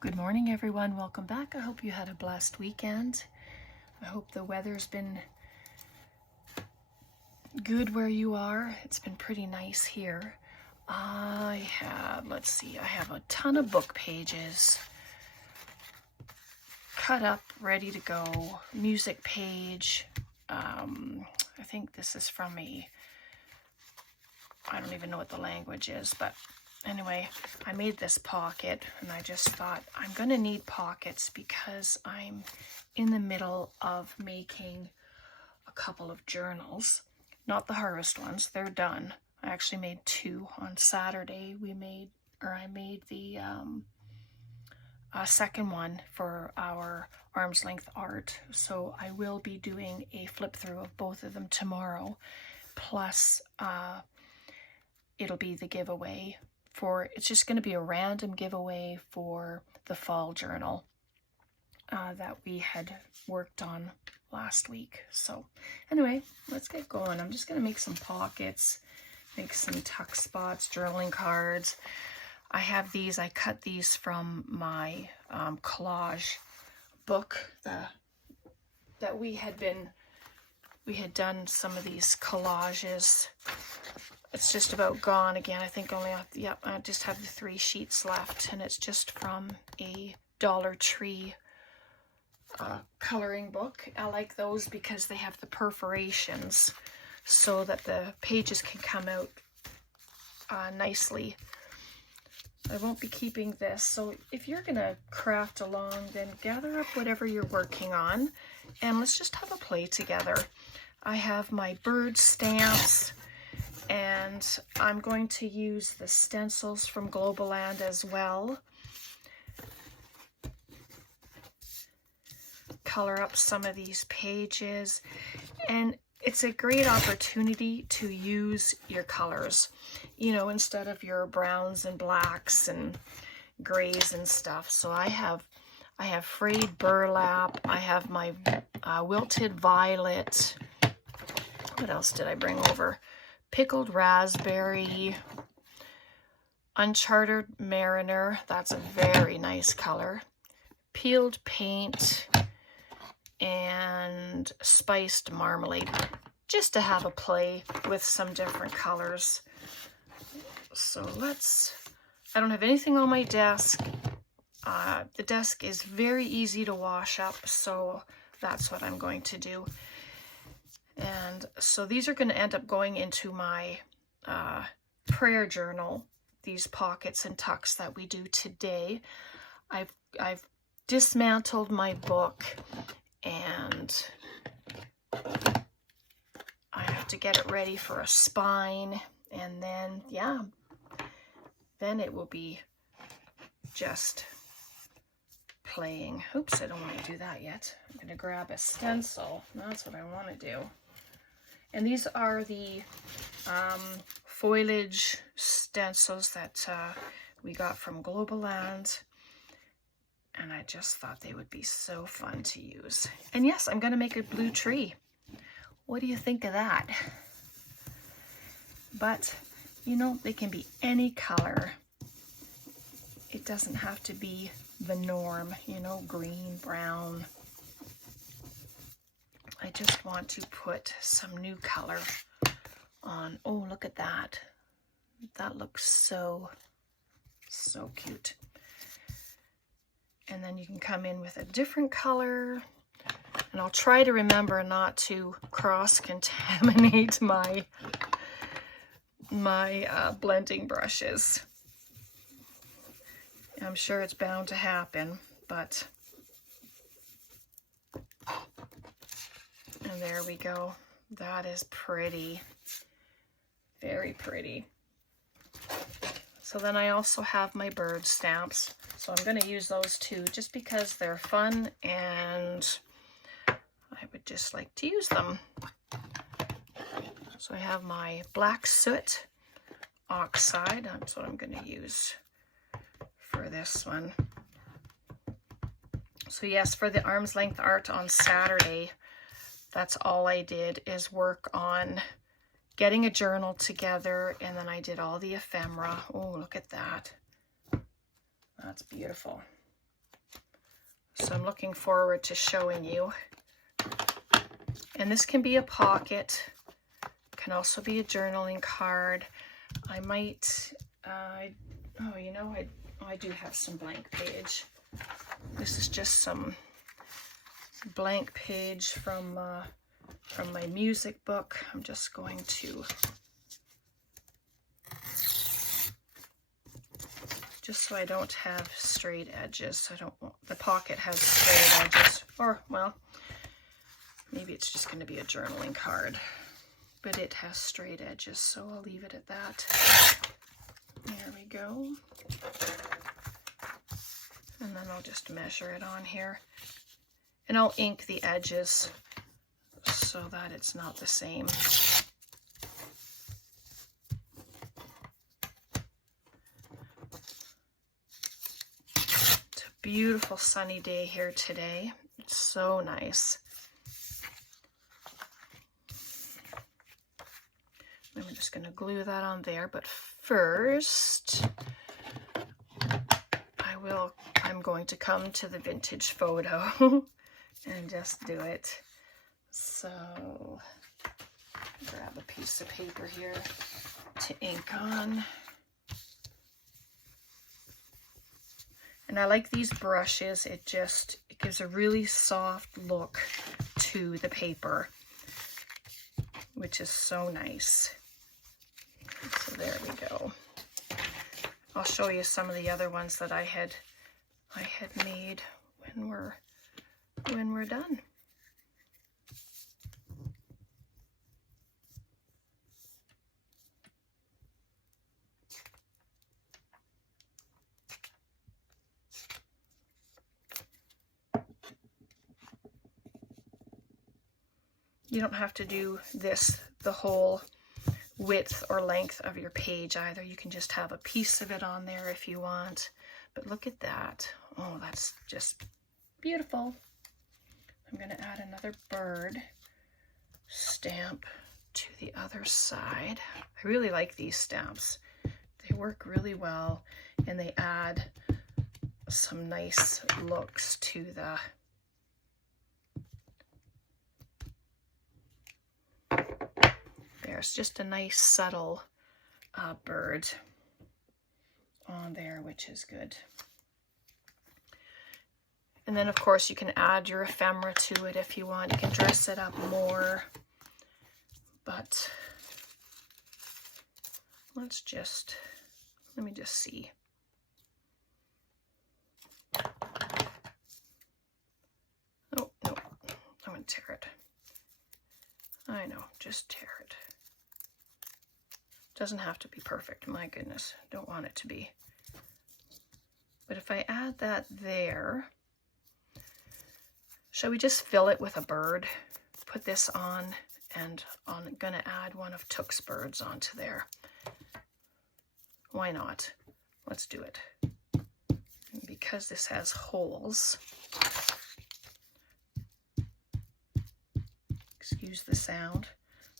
Good morning, everyone. Welcome back. I hope you had a blessed weekend. I hope the weather's been good where you are. It's been pretty nice here. I have a ton of book pages cut up, ready to go. Music page. I think this is from I don't even know what the language is, but anyway, I made this pocket and I just thought I'm going to need pockets because I'm in the middle of making a couple of journals. Not the harvest ones, they're done. I actually made two on Saturday. I made the second one for our arm's length art. So I will be doing a flip through of both of them tomorrow. Plus, it'll be the giveaway it's just going to be a random giveaway for the fall journal that we had worked on last week. So anyway, let's get going. I'm just going to make some pockets, make some tuck spots, journaling cards. I have these, I cut these from my collage book that we had done some of these collages. It's just about gone again. I think I just have the 3 sheets left, and it's just from a Dollar Tree coloring book. I like those because they have the perforations so that the pages can come out nicely. I won't be keeping this, so if you're gonna craft along, then gather up whatever you're working on and let's just have a play together. I have my bird stamps, and I'm going to use the stencils from Global Land as well. Color up some of these pages, and it's a great opportunity to use your colors, you know, instead of your browns and blacks and grays and stuff. So I have frayed burlap, I have my wilted violet. What else did I bring over? Pickled raspberry, uncharted mariner, that's a very nice color, peeled paint, and spiced marmalade, just to have a play with some different colors. So I don't have anything on my desk. The desk is very easy to wash up, so that's what I'm going to do. And so these are going to end up going into my prayer journal, these pockets and tucks that we do today. I've dismantled my book, and I have to get it ready for a spine, and then then it will be just playing. Oops, I don't want to do that yet. I'm going to grab a stencil. That's what I want to do. And these are the foliage stencils that we got from Global Land. And I just thought they would be so fun to use. And yes, I'm going to make a blue tree. What do you think of that? But, you know, they can be any color. It doesn't have to be the norm, you know, green, brown. I just want to put some new color on. Oh, look at that. That looks so cute. And then you can come in with a different color. And I'll try to remember not to cross-contaminate my blending brushes. I'm sure it's bound to happen, but... And there we go. That is pretty. Very pretty. So then I also have my bird stamps. So I'm going to use those too, just because they're fun and I would just like to use them. So I have my black soot oxide. That's what I'm going to use for this one. So yes, for the arm's length art on Saturday, that's all I did is work on getting a journal together, and then I did all the ephemera. Oh, look at that. That's beautiful. So I'm looking forward to showing you. And this can be a pocket, can also be a journaling card. I might, oh, you know, I do have some blank page. This is just some blank page from my music book. I'm just going to, just so I don't have straight edges. I don't want, the pocket has straight edges, or well, maybe it's just going to be a journaling card, but it has straight edges, so I'll leave it at that. There we go. And then I'll just measure it on here. And I'll ink the edges so that it's not the same. It's a beautiful sunny day here today. It's so nice. I'm just going to glue that on there, but first I'm going to come to the vintage photo and just do it. So grab a piece of paper here to ink on. And I like these brushes. It gives a really soft look to the paper, which is so nice. So there we go. I'll show you some of the other ones that I had made when we're done. You don't have to do this the whole width or length of your page either. You can just have a piece of it on there if you want. But look at that. Oh, that's just beautiful. I'm going to add another bird stamp to the other side. I really like these stamps. They work really well and they add some nice looks to the there's just a nice subtle bird on there, which is good. And then of course you can add your ephemera to it if you want. You can dress it up more, but let me just see. Oh, no, I'm gonna tear it. I know, just tear it. Doesn't have to be perfect, my goodness, don't want it to be. But if I add that there, shall we just fill it with a bird? Put this on, and I'm gonna add one of Took's birds onto there. Why not? Let's do it. And because this has holes, excuse the sound.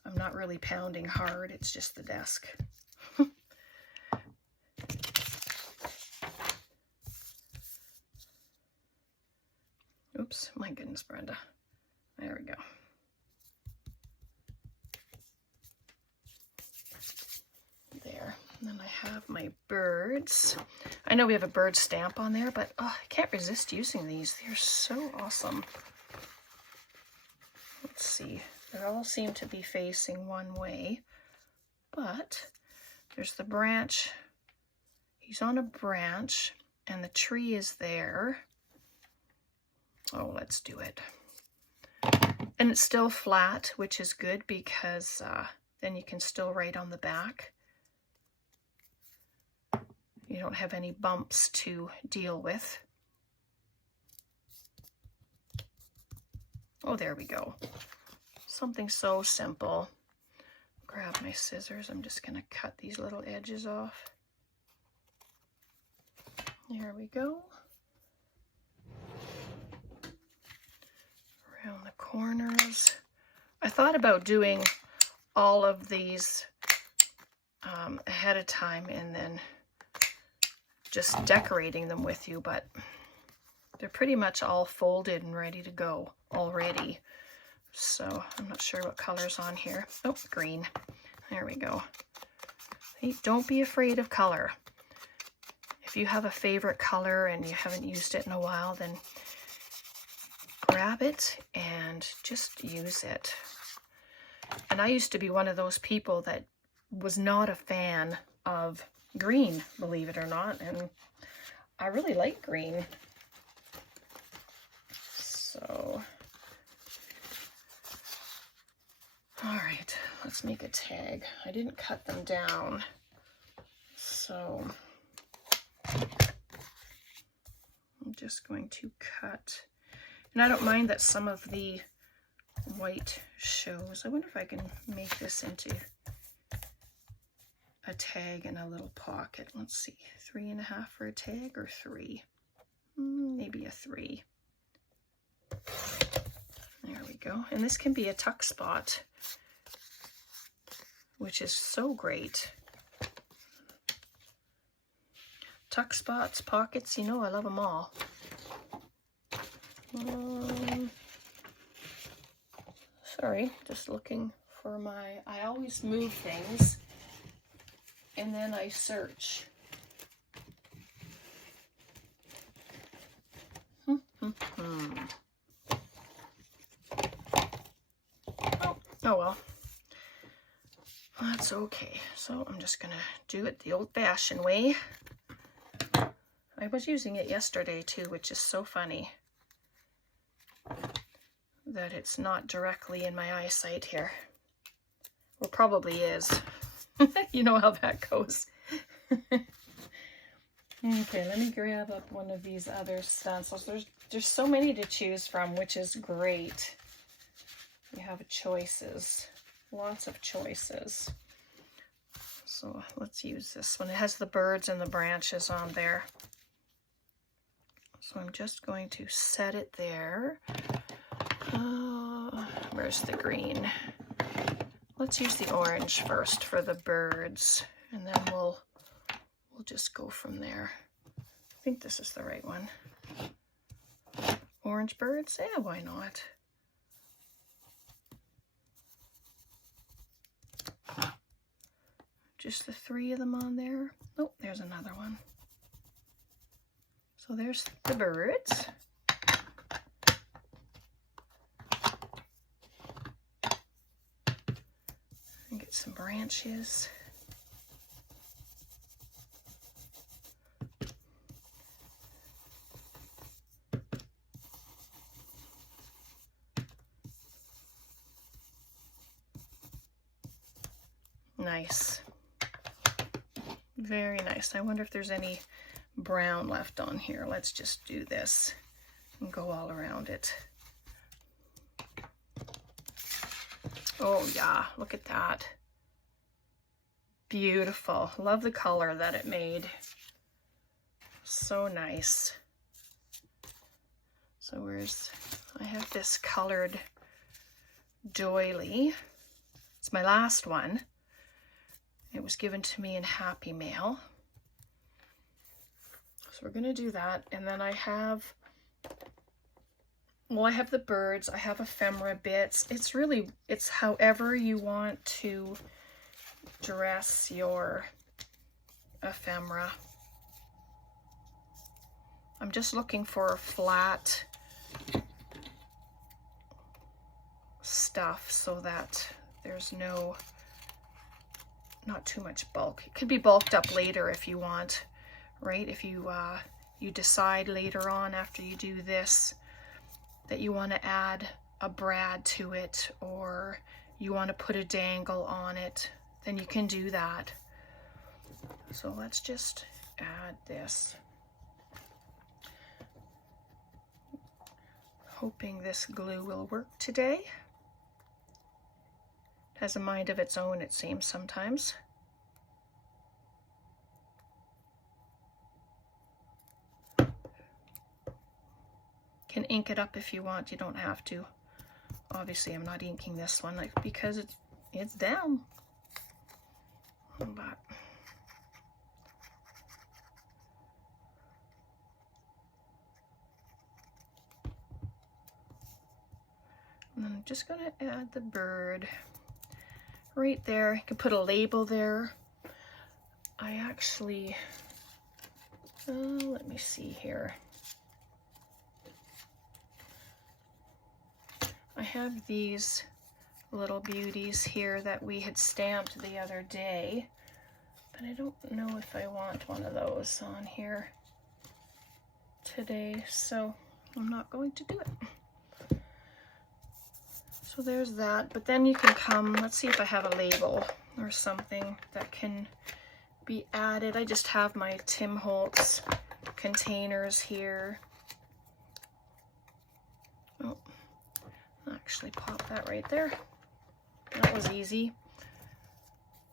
I'm not really pounding hard, it's just the desk. Oops, my goodness, Brenda. There we go. There. And then I have my birds. I know we have a bird stamp on there, but oh, I can't resist using these. They're so awesome. Let's see. They all seem to be facing one way, but there's the branch. He's on a branch, and the tree is there. Oh, let's do it. And it's still flat, which is good because then you can still write on the back. You don't have any bumps to deal with. Oh, there we go. Something so simple. Grab my scissors. I'm just going to cut these little edges off. There we go. Around the corners. I thought about doing all of these ahead of time and then just decorating them with you, but They're pretty much all folded and ready to go already. So I'm not sure what color's on here. Oh, green. There we go. Hey, don't be afraid of color. If you have a favorite color and you haven't used it in a while, then grab it and just use it. And I used to be one of those people that was not a fan of green, believe it or not, and I really like green. So, all right, let's make a tag. I didn't cut them down, so I'm just going to cut. And I don't mind that some of the white shows. I wonder if I can make this into a tag and a little pocket. Let's see, 3.5 for a tag or 3? Maybe a 3. There we go. And this can be a tuck spot, which is so great. Tuck spots, pockets, you know I love them all. Sorry, just looking for my, I always move things and then I search. Oh well, that's okay. So I'm just gonna do it the old-fashioned way. I was using it yesterday too, which is so funny that it's not directly in my eyesight here. Well, probably is. You know how that goes. Okay, let me grab up one of these other stencils. There's so many to choose from, which is great. You have choices, lots of choices. So let's use this one. It has the birds and the branches on there. So I'm just going to set it there. Where's the green? Let's use the orange first for the birds, and then we'll just go from there. I think this is the right one. Orange birds? Yeah, why not? Just the 3 of them on there. Oh, there's another one. So there's the birds. And get some branches. Nice. Very nice. I wonder if there's any brown left on here. Let's just do this and go all around it. Oh yeah, look at that. Beautiful. Love the color that it made. So nice. So I have this colored doily. It's my last one. It was given to me in Happy Mail. So we're going to do that. And then I have the birds. I have ephemera bits. It's however you want to dress your ephemera. I'm just looking for flat stuff so that there's not too much bulk. It could be bulked up later if you want, right? If you decide later on after you do this that you want to add a brad to it, or you want to put a dangle on it, then you can do that. So let's just add this. Hoping this glue will work today. It has a mind of its own, it seems sometimes. Can ink it up if you want, you don't have to. Obviously I'm not inking this one because it's down. But And I'm just going to add the bird right there. You can put a label there. I actually, let me see here. I have these little beauties here that we had stamped the other day, but I don't know if I want one of those on here today, so I'm not going to do it. So there's that, but then you can come, let's see if I have a label or something that can be added. I just have my Tim Holtz containers here. Oh, I'll actually pop that right there. That was easy.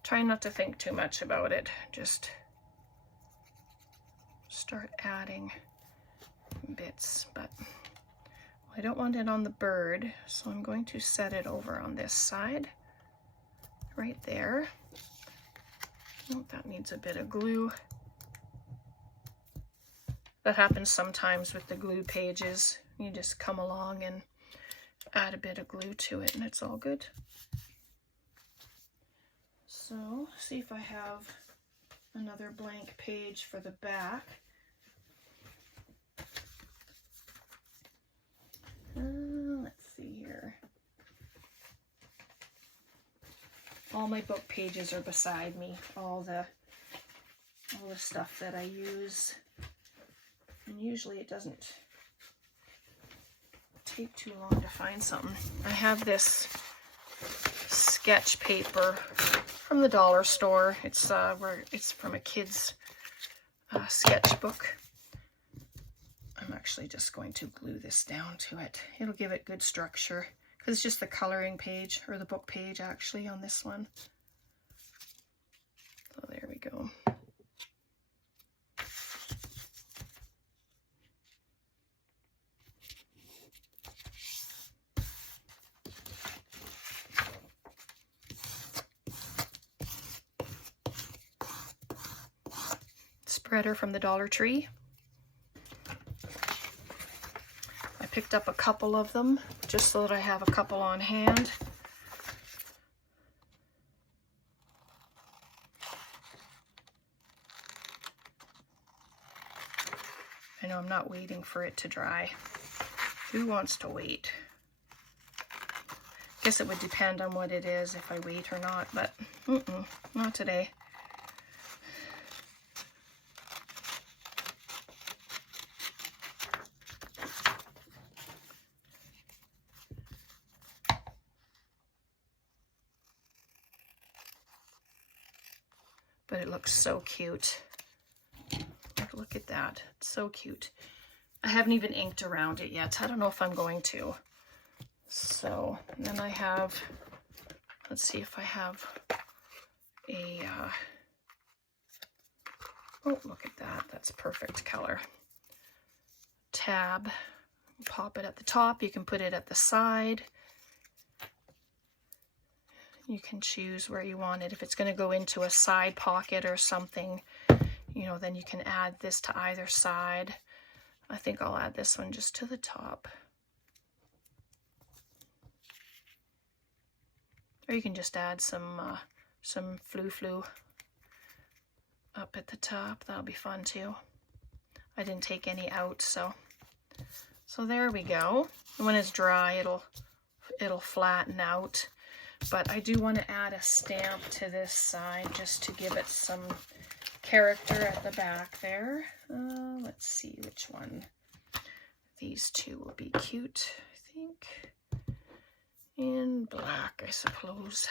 Try not to think too much about it. Just start adding bits, but I don't want it on the bird, so I'm going to set it over on this side, right there. Oh, that needs a bit of glue. That happens sometimes with the glue pages. You just come along and add a bit of glue to it and it's all good. So, see if I have another blank page for the back. Let's see here. All my book pages are beside me. All the stuff that I use. And usually it doesn't take too long to find something. I have this sketch paper from the dollar store. It's from a kid's sketchbook. I'm actually just going to glue this down to it. It'll give it good structure because it's just the coloring page, or the book page actually, on this one. So there we go. Spreader from the Dollar Tree. I picked up a couple of them just so that I have a couple on hand. I know I'm not waiting for it to dry. Who wants to wait? Guess it would depend on what it is, if I wait or not, but not today. But it looks so cute. Look at that. It's so cute. I haven't even inked around it yet. I don't know if I'm going to. So, and then I have, let's see if I have a, oh, look at that. That's perfect color. Tab. Pop it at the top. You can put it at the side. You can choose where you want it. If it's going to go into a side pocket or something, you know, then you can add this to either side. I think I'll add this one just to the top. Or you can just add some flu up at the top. That'll be fun too. I didn't take any out, so there we go. And when it's dry, it'll flatten out. But I do want to add a stamp to this side just to give it some character at the back there. Let's see which one. These two will be cute, I think. In black, I suppose.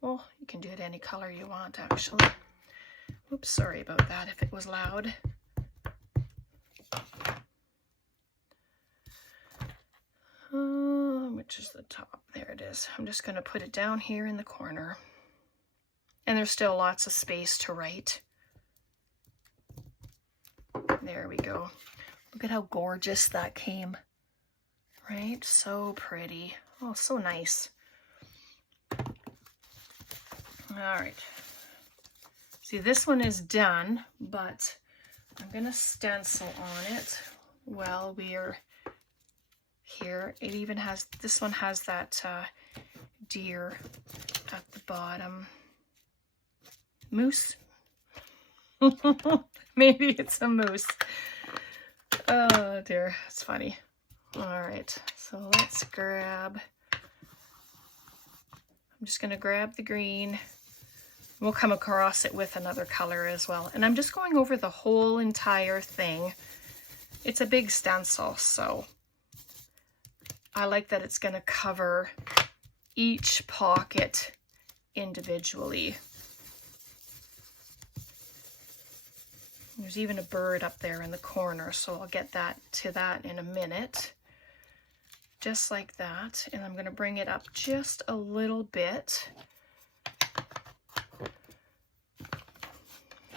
Well, you can do it any color you want, actually. Oops, sorry about that if it was loud. Which is the top? There it is. I'm just going to put it down here in the corner. And there's still lots of space to write. There we go. Look at how gorgeous that came. Right? So pretty. Oh, so nice. All right. See, this one is done, but I'm going to stencil on it while we're here. It even has, this one has that deer at the bottom. Moose? Maybe it's a moose. Oh dear, it's funny. All right, so let's grab, I'm just gonna grab the green. We'll come across it with another color as well. And I'm just going over the whole entire thing. It's a big stencil, so I like that it's gonna cover each pocket individually. There's even a bird up there in the corner, so I'll get to that in a minute. Just like that, and I'm gonna bring it up just a little bit.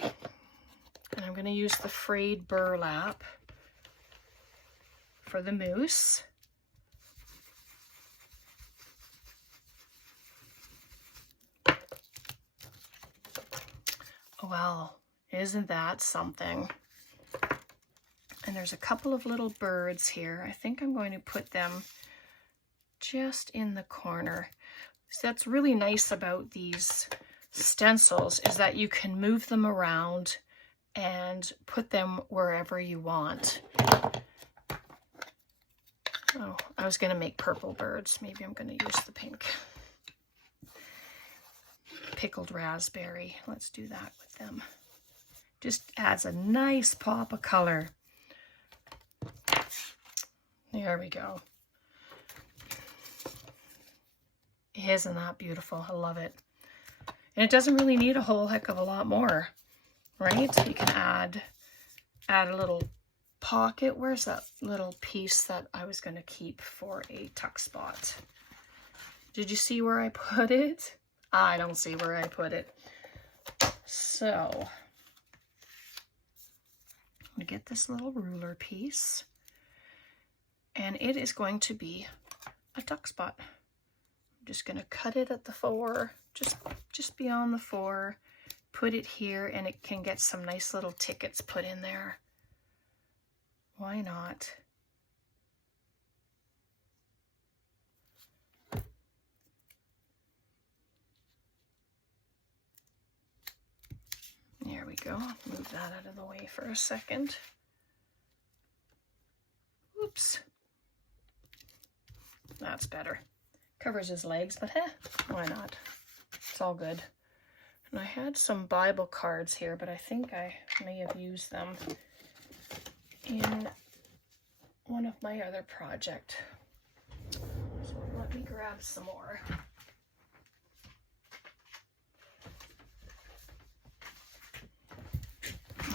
And I'm gonna use the frayed burlap for the moose. Well, isn't that something? And there's a couple of little birds here. I think I'm going to put them just in the corner. So that's really nice about these stencils, is that you can move them around and put them wherever you want. Oh, I was going to make purple birds. Maybe I'm going to use the pink. Pickled raspberry. Let's do that with them. Just adds a nice pop of color. There we go. Isn't that beautiful? I love it. And it doesn't really need a whole heck of a lot more, right? You can add a little pocket. Where's that little piece that I was going to keep for a tuck spot? Did you see where I put it? I don't see where I put it. So I'm going to get this little ruler piece, and it is going to be a tuck spot. I'm just going to cut it at the 4, just beyond the 4, put it here, and it can get some nice little tickets put in there. Why not? There we go. Move that out of the way for a second. Oops. That's better. Covers his legs, but why not? It's all good. And I had some Bible cards here, but I think I may have used them in one of my other projects. So let me grab some more.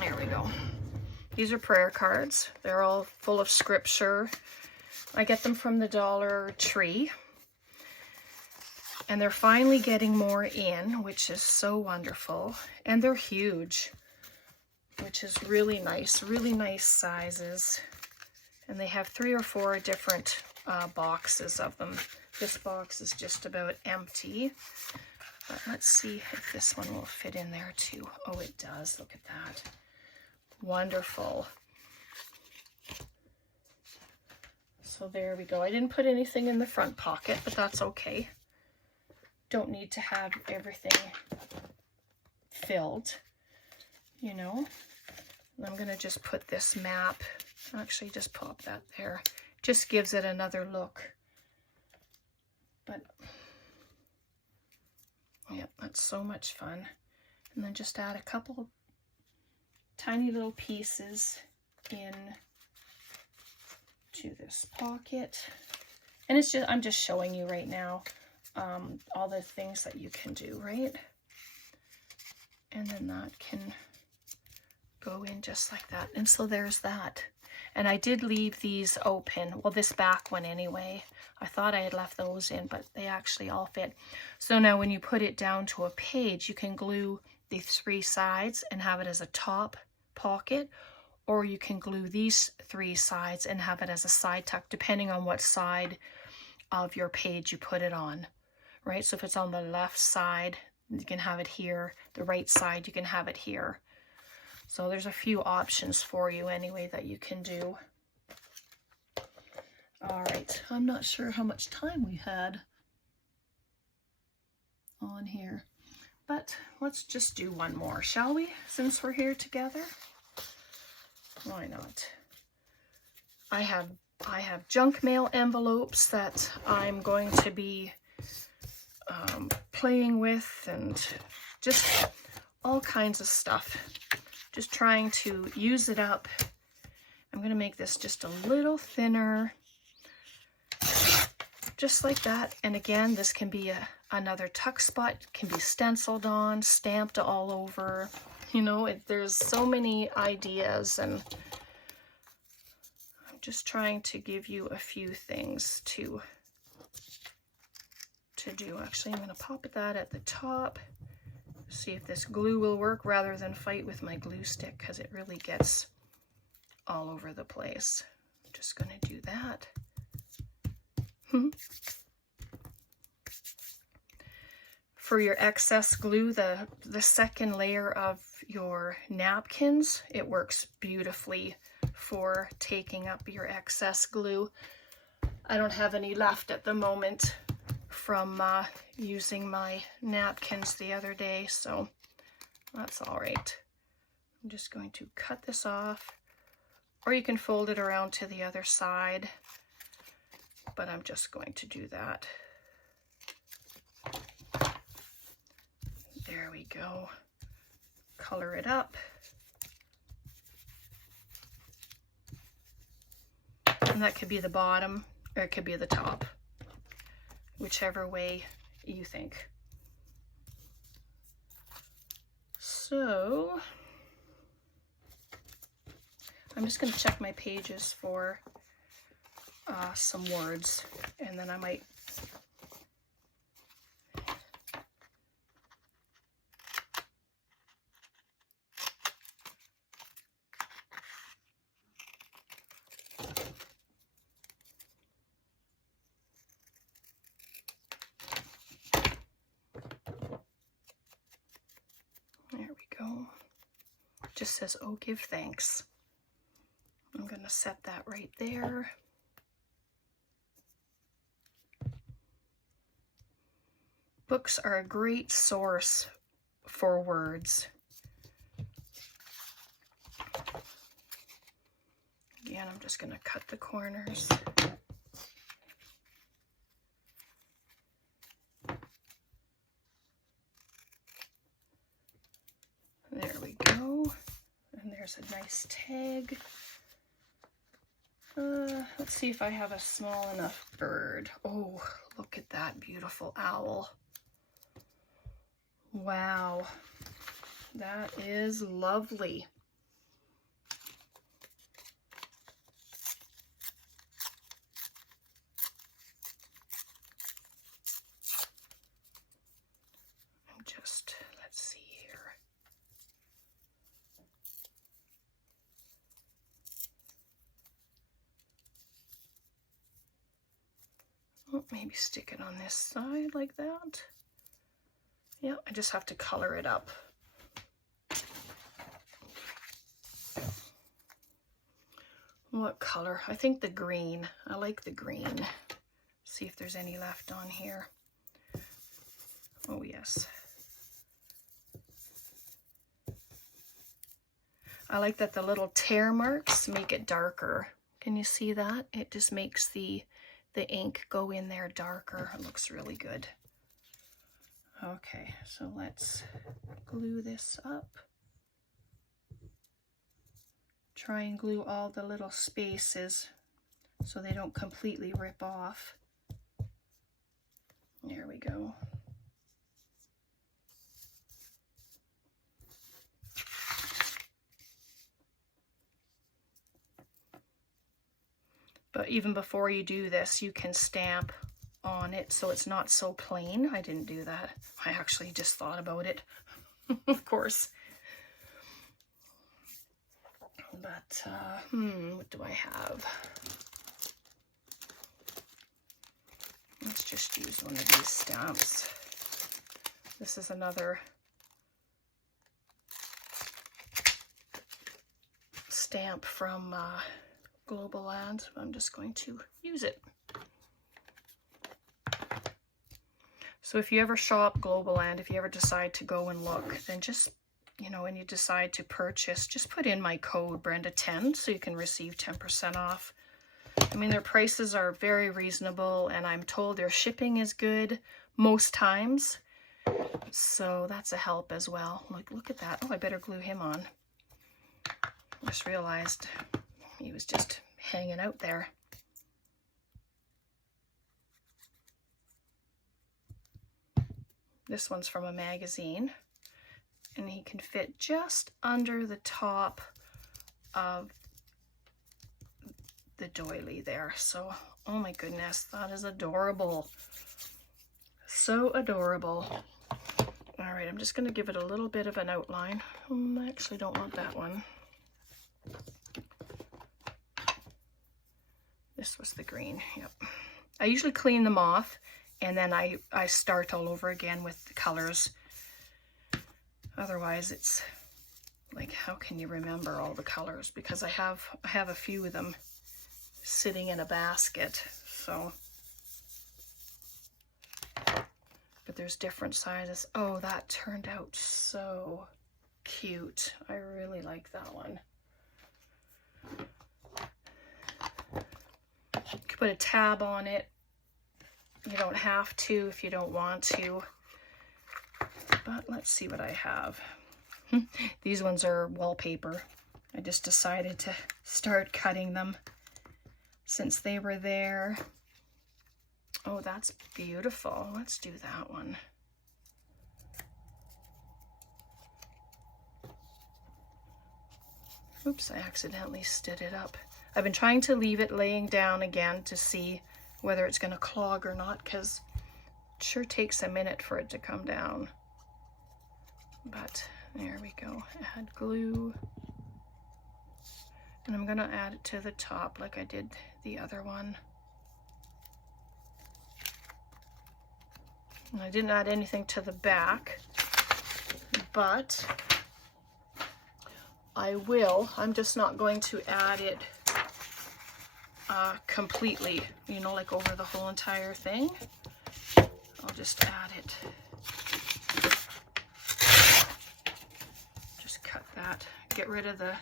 There we go. These are prayer cards. They're all full of scripture. I get them from the Dollar Tree. And they're finally getting more in, which is so wonderful. And they're huge, which is really nice sizes. And they have 3 or 4 different boxes of them. This box is just about empty. But let's see if this one will fit in there too. Oh, it does. Look at that. Wonderful. So there we go. I didn't put anything in the front pocket, but that's okay. Don't need to have everything filled, you know. And I'm going to just put this map, actually just pop that there. Just gives it another look. But yeah, that's so much fun. And then just add a couple tiny little pieces in to this pocket. And it's just, I'm just showing you right now all the things that you can do, right? And then that can go in just like that. And so there's that. And I did leave these open. Well, this back one anyway. I thought I had left those in, but they actually all fit. So now when you put it down to a page, you can glue the 3 sides and have it as a top pocket, or you can glue these 3 sides and have it as a side tuck, depending on what side of your page you put it on, right? So if it's on the left side, you can have it here. The right side, you can have it here. So there's a few options for you anyway that you can do. All right, I'm not sure how much time we had on here, but let's just do one more, shall we? Since we're here together, why not? I have junk mail envelopes that I'm going to be playing with, and just all kinds of stuff. Just trying to use it up. I'm going to make this just a little thinner, just like that. And again, this can be another tuck spot, can be stenciled on, stamped all over. You know, there's so many ideas, and I'm just trying to give you a few things to do. Actually, I'm going to pop that at the top, see if this glue will work rather than fight with my glue stick, because it really gets all over the place. I'm just going to do that. For your excess glue, the second layer of your napkins, it works beautifully for taking up your excess glue. I don't have any left at the moment from using my napkins the other day, so that's all right. I'm just going to cut this off, or you can fold it around to the other side, but I'm just going to do that. There we go. Color it up. And that could be the bottom, or it could be the top, whichever way you think. So I'm just going to check my pages for some words, and then I might just says, "Oh, give thanks." I'm going to set that right there. Books are a great source for words. Again, I'm just going to cut the corners. There we go. And there's a nice tag. Let's see if I have a small enough bird. Oh, look at that beautiful owl. Wow, that is lovely. Let's see here. Oh, maybe stick it on this side like that. Yeah, I just have to color it up. What color? I think the green. I like the green. See if there's any left on here. Oh, yes. I like that the little tear marks make it darker. Can you see that? It just makes the ink go in there darker. It looks really good. Okay, so let's glue this up. Try and glue all the little spaces so they don't completely rip off. There we go. But even before you do this, you can stamp on it so it's not so plain. I didn't do that. I actually just thought about it, of course. But, what do I have? Let's just use one of these stamps. This is another stamp from Global Land. I'm just going to use it. So if you ever shop Global Land, if you ever decide to go and look, then just, you know, when you decide to purchase, just put in my code Brenda10 so you can receive 10% off. I mean, their prices are very reasonable, and I'm told their shipping is good most times. So that's a help as well. Look at that. Oh, I better glue him on. Just realized he was just hanging out there. This one's from a magazine, and he can fit just under the top of the doily there. So, oh my goodness, that is adorable. So adorable. All right, I'm just going to give it a little bit of an outline. I actually don't want that one. This was the green, yep. I usually clean them off, and then I start all over again with the colors. Otherwise, it's like, how can you remember all the colors? Because I have a few of them sitting in a basket, so. But there's different sizes. Oh, that turned out so cute. I really like that one. You could put a tab on it. You don't have to if you don't want to. But let's see what I have. These ones are wallpaper. I just decided to start cutting them since they were there. Oh, that's beautiful. Let's do that one. Oops, I accidentally stood it up. I've been trying to leave it laying down again to see whether it's going to clog or not, because it sure takes a minute for it to come down. But there we go. Add glue. And I'm going to add it to the top like I did the other one. And I didn't add anything to the back, but I will. I'm just not going to add it completely, you know, like over the whole entire thing. I'll just add it. Just cut that. Get rid of the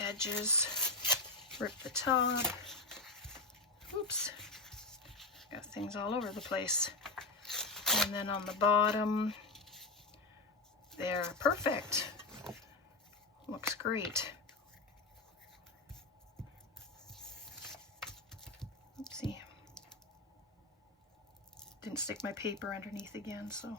edges. Rip the top. Oops, got things all over the place. And then on the bottom, they're perfect. Looks great. Oopsie. Didn't stick my paper underneath again, so.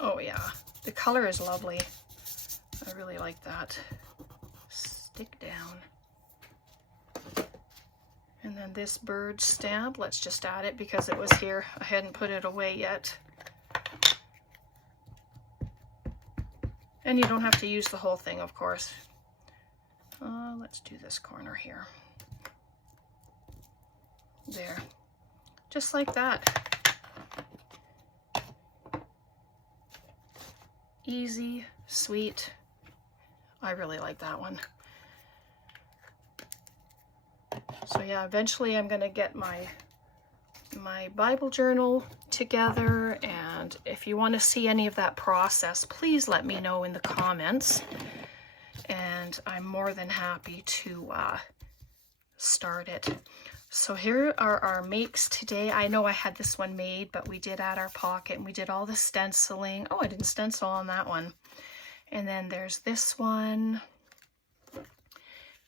Oh yeah. The color is lovely. I really like that. Stick down. And then this bird stamp, let's just add it because it was here. I hadn't put it away yet. And you don't have to use the whole thing, of course. Let's do this corner here. There. Just like that. Easy, sweet. I really like that one. So yeah, eventually I'm going to get my Bible journal together, and if you want to see any of that process, please let me know in the comments, and I'm more than happy to start it. So here are our makes today. I know I had this one made, but we did add our pocket and we did all the stenciling. Oh, I didn't stencil on that one. And then there's this one.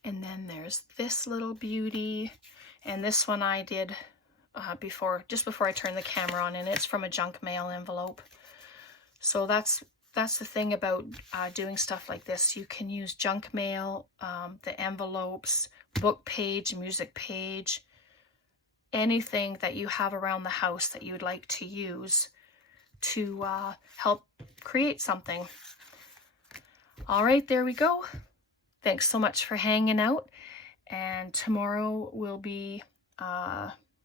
And then there's this little beauty. And this one I did just before I turned the camera on, and it's from a junk mail envelope. So that's the thing about doing stuff like this. You can use junk mail, the envelopes, book page, music page, anything that you have around the house that you'd like to use to help create something. All right, there we go. Thanks so much for hanging out. And tomorrow will be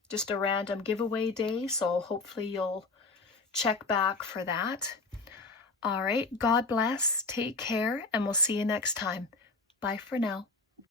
just a random giveaway day, so hopefully you'll check back for that. All right, God bless, take care, and we'll see you next time. Bye for now.